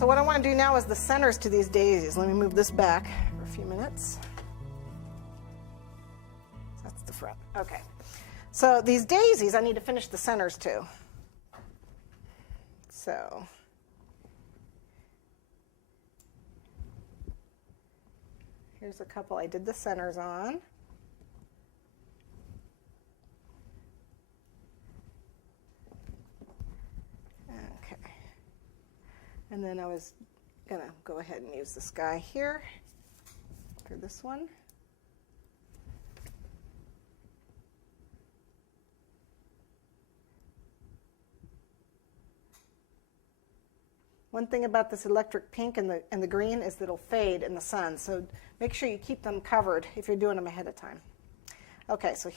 So what I want to do now is the centers to these daisies. Let me move this back for a few minutes. That's the front. Okay. So these daisies, I need to finish the centers too. So here's a couple I did the centers on. Okay. And then I was going to go ahead and use this guy here for this one. One thing about this electric pink and the green is that it'll fade in the sun, so make sure you keep them covered if you're doing them ahead of time. Okay, so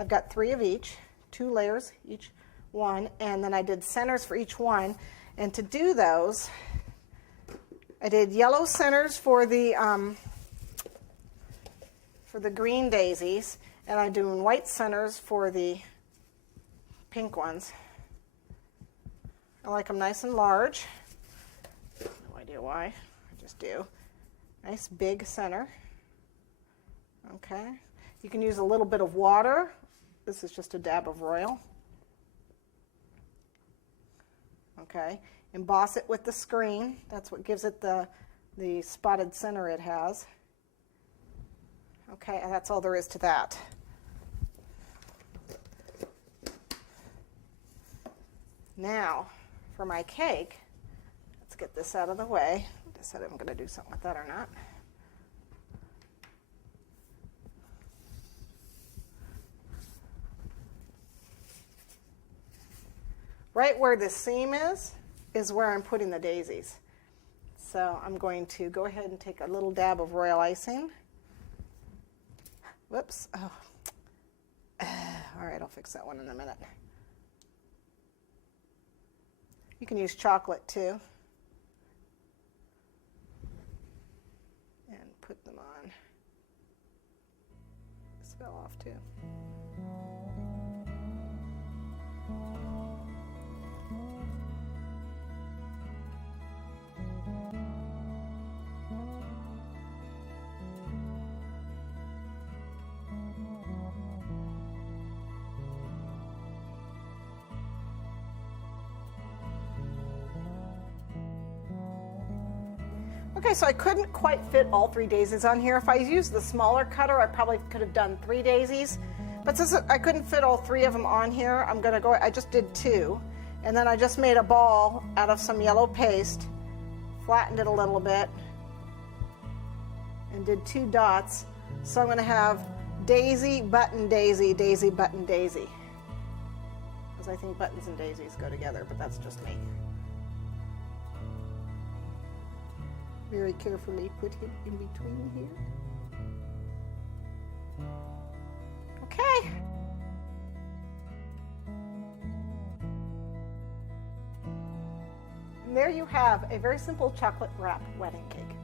I've got 3 of each, 2 layers each one, and then I did centers for each one. And to do those, I did yellow centers for the green daisies, and I'm doing white centers for the pink ones. I like them nice and large. No idea why, I just do. Nice big center. Okay, you can use a little bit of water. This is just a dab of royal. Okay, emboss it with the screen. That's what gives it the spotted center it has. Okay, and that's all there is to that. Now, for my cake, let's get this out of the way. Decide I'm going to do something with that or not. Right where this seam is where I'm putting the daisies. So I'm going to go ahead and take a little dab of royal icing. Whoops. Oh. All right, I'll fix that one in a minute. You can use chocolate too. And put them on. This fell off too. Okay, so I couldn't quite fit all 3 daisies on here. If I used the smaller cutter, I probably could have done 3 daisies. But since I couldn't fit all 3 of them on here, I just did 2. And then I just made a ball out of some yellow paste, flattened it a little bit, and did 2 dots. So I'm going to have daisy, button, daisy, daisy, button, daisy. Because I think buttons and daisies go together, but that's just me. Very carefully put him in between here. Okay. And there you have a very simple chocolate wrap wedding cake.